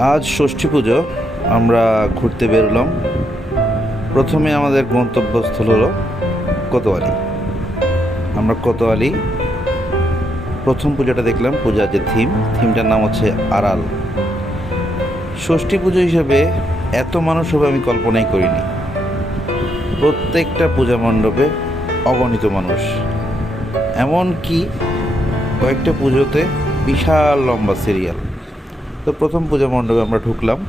আজ ষষ্ঠী পুজো। আমরা ঘুরতে বেরোলাম। প্রথমে আমাদের গন্তব্যস্থল হলো কোতোয়ালি। আমরা কোতোয়ালি প্রথম পুজোটা দেখলাম। পূজার যে থিমটার নাম হচ্ছে আড়াল। ষষ্ঠী পুজো হিসেবে এত মানুষ হবে আমি কল্পনাই করিনি। প্রত্যেকটা পূজা মণ্ডপে অগণিত মানুষ, এমনকি কয়েকটা পুজোতে বিশাল লম্বা সিরিয়াল। তো প্রথম পূজা মণ্ডপে আমরা ঢুকলাম।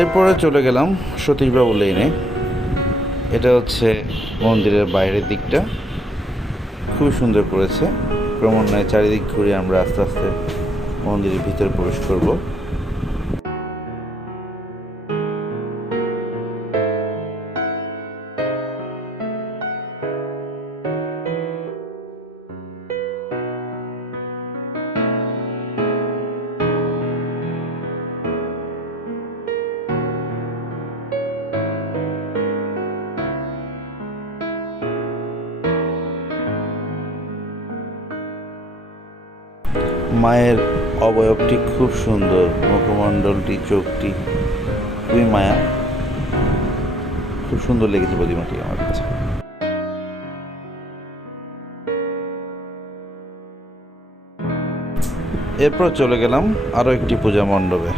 এরপরে চলে গেলাম সতীশবাবু লেনে। এটা হচ্ছে মন্দিরের বাইরের দিকটা, খুব সুন্দর করেছে। ক্রমান্বয়ে চারিদিক ঘুরে আমরা আস্তে আস্তে মন্দিরের ভিতরে প্রবেশ করব। মায়ের অবয়বটি খুব সুন্দর, মুখমণ্ডলটি, চোখটি খুবই মায়া। খুব সুন্দর লেগেছে প্রতিমাটি আমার কাছে। এরপর চলে গেলাম আরও একটি পূজা মণ্ডপে।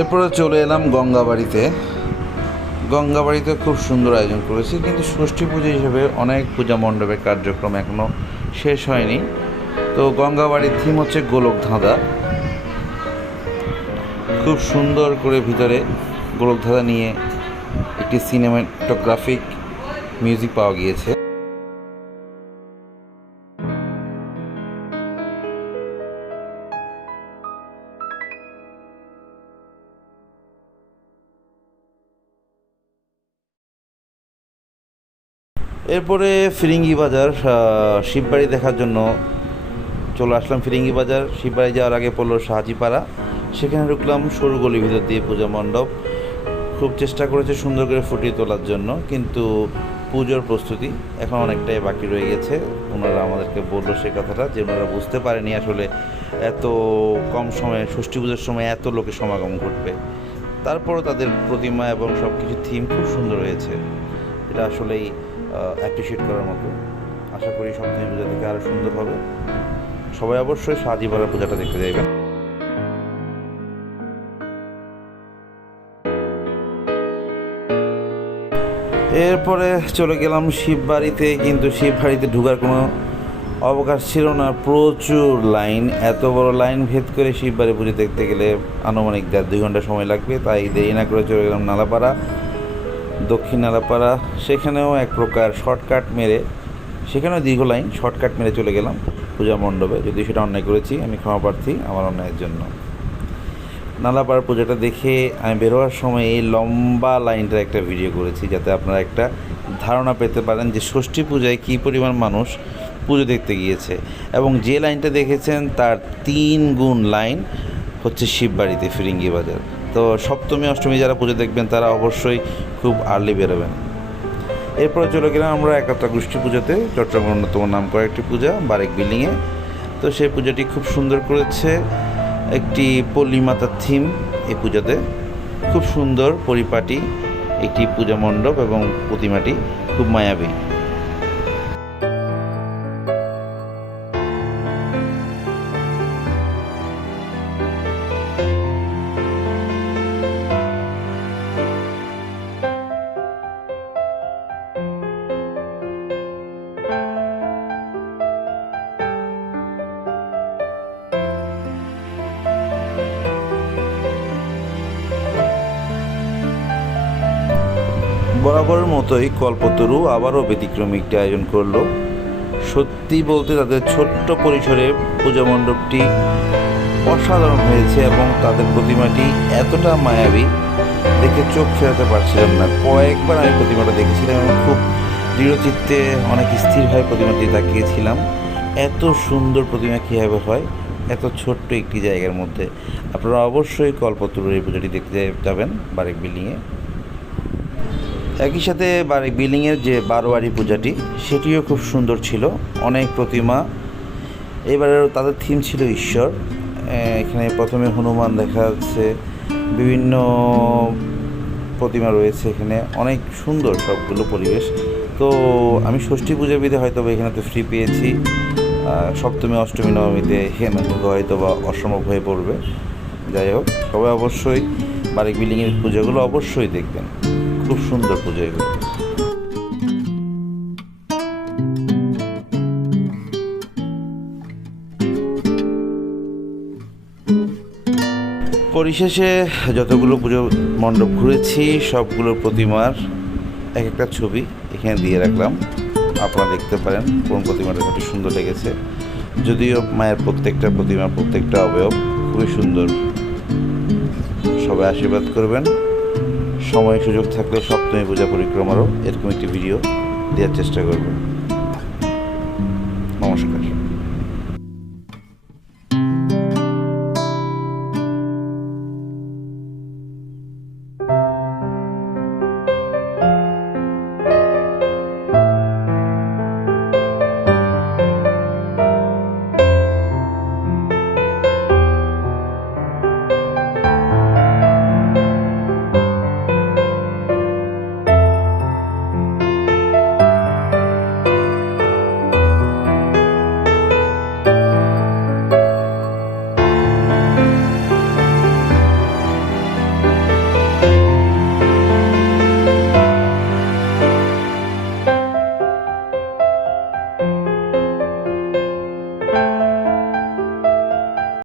এরপরে চলে এলাম গঙ্গাবাড়িতে। গঙ্গাবাড়িতে খুব সুন্দর আয়োজন করেছি, কিন্তু ষষ্ঠী পুজো হিসেবে অনেক পূজা মণ্ডপের কার্যক্রম এখনও শেষ হয়নি। তো গঙ্গাবাড়ির থিম হচ্ছে গোলক ধাঁধা। খুব সুন্দর করে ভিতরে গোলক ধাঁধা নিয়ে একটি সিনেমাটোগ্রাফিক মিউজিক পাওয়া গিয়েছে। এরপরে ফিরিঙ্গি বাজার, শিববাড়ি দেখার জন্য চলে আসলাম। ফিরিঙ্গি বাজার শিববাড়ি যাওয়ার আগে পড়লো শাহাজিপাড়া। সেখানে ঢুকলাম সরু গলির ভিতর দিয়ে পূজা মণ্ডপ। খুব চেষ্টা করেছে সুন্দর করে ফুটিয়ে তোলার জন্য, কিন্তু পুজোর প্রস্তুতি এখন অনেকটাই বাকি রয়ে গেছে। ওনারা আমাদেরকে বললো সে কথাটা, যে ওনারা বুঝতে পারেনি আসলে এত কম সময়ে ষষ্ঠী পুজোর সময় এত লোকের সমাগম ঘটবে। তারপরও তাদের প্রতিমা এবং সব কিছু থিম খুব সুন্দর হয়েছে। এটা আসলেই অ্যাপ্রিসিয়েট করার মতো। আশা করি সপ্তমী পূজা থেকে আরও সুন্দর হবে। সবাই অবশ্যই শাহাজিপাড়ার পূজাটা দেখতে যাবেন। এরপরে চলে গেলাম শিববাড়িতে, কিন্তু শিববাড়িতে ঢোকার কোনো অবকাশ ছিল না। প্রচুর লাইন। এত বড় লাইন ভেদ করে শিববাড়ি পুজো দেখতে গেলে আনুমানিক 1.5-2 ঘন্টা সময় লাগবে। তাই দেরি না করে চলে গেলাম নালাপাড়া, দক্ষিণ নালাপাড়া। সেখানেও এক প্রকার শর্টকাট মেরে, সেখানেও দীর্ঘ লাইন, শর্টকাট মেরে চলে গেলাম পূজা মণ্ডপে। যদি সেটা অন্যায় করেছি, আমি ক্ষমা প্রার্থী আমার অন্যায়ের জন্য। নালাপাড়ার পূজাটা দেখে আমি বেরোয়ার সময় এই লম্বা লাইনটার একটা ভিডিও করেছি, যাতে আপনারা একটা ধারণা পেতে পারেন যে ষষ্ঠী পূজায় কী পরিমাণ মানুষ পুজো দেখতে গিয়েছে। এবং যে লাইনটা দেখেছেন তার 3 গুণ লাইন হচ্ছে শিববাড়িতে ফিরিঙ্গি বাজার। তো সপ্তমী অষ্টমী যারা পুজো দেখবেন তারা অবশ্যই খুব আর্লি বেরোবেন। এরপরে চলে গেলাম আমরা একাত্তর গোষ্ঠী পুজোতে, চট্টগ্রামের অন্যতম নাম করা একটি পূজা বারেক বিল্ডিংয়ে। তো সেই পূজাটি খুব সুন্দর করেছে, একটি পল্লী মাতার থিম এই পূজাতে, খুব সুন্দর পরিপাটি একটি পূজা মণ্ডপ এবং প্রতিমাটি খুব মায়াবী। বরাবরের মতোই কল্পতরু আবারও ব্যতিক্রমী একটি আয়োজন করলো। সত্যি বলতে তাদের ছোট্ট পরিসরে পূজা মণ্ডপটি অসাধারণ হয়েছে এবং তাদের প্রতিমাটি এতটা মায়াবী দেখে চোখ ফেরাতে পারছিলাম না। কয়েকবার আমি প্রতিমাটা দেখেছিলাম এবং খুব দৃঢ়চিত্তে অনেক স্থিরভাবে প্রতিমাটি তাকিয়েছিলাম। এত সুন্দর প্রতিমা কীভাবে হয় এত ছোট্ট একটি জায়গার মধ্যে। আপনারা অবশ্যই কল্পতরুর এই পুজোটি দেখতে যাবেন বারেক বিল্ডিংয়ে। একই সাথে বারেক বিল্ডিংয়ের যে বারোয়ারি পূজাটি সেটিও খুব সুন্দর ছিল, অনেক প্রতিমা। এবারেও তাদের থিম ছিল ঈশ্বর। এখানে প্রথমে হনুমান দেখা যাচ্ছে, বিভিন্ন প্রতিমা রয়েছে এখানে, অনেক সুন্দর সবগুলো পরিবেশ। তো আমি ষষ্ঠী পূজা বিধে হয়তো এখানে তো ফ্রি পেয়েছি, সপ্তমী অষ্টমী নবমীতে এখানে হয়তো বা অসম্ভব হয়ে পড়বে। যাই হোক, সবাই অবশ্যই বারেক বিল্ডিংয়ের পূজাগুলো অবশ্যই দেখবেন, খুব সুন্দর পূজা এগুলো। পরিশেষে যতগুলো পুজো মণ্ডপ ঘুরেছি সবগুলো প্রতিমার এক একটা ছবি এখানে দিয়ে রাখলাম, আপনারা দেখতে পারেন কোন প্রতিমাটা সবচেয়ে সুন্দর লেগেছে। যদিও মায়ের প্রত্যেকটা প্রতিমা প্রত্যেকটা অবয়ব খুবই সুন্দর। সবাই আশীর্বাদ করবেন। সময় সুযোগ থাকলে সপ্তমী পূজা পরিক্রমারও এরকম একটি ভিডিও দেওয়ার চেষ্টা করব। নমস্কার।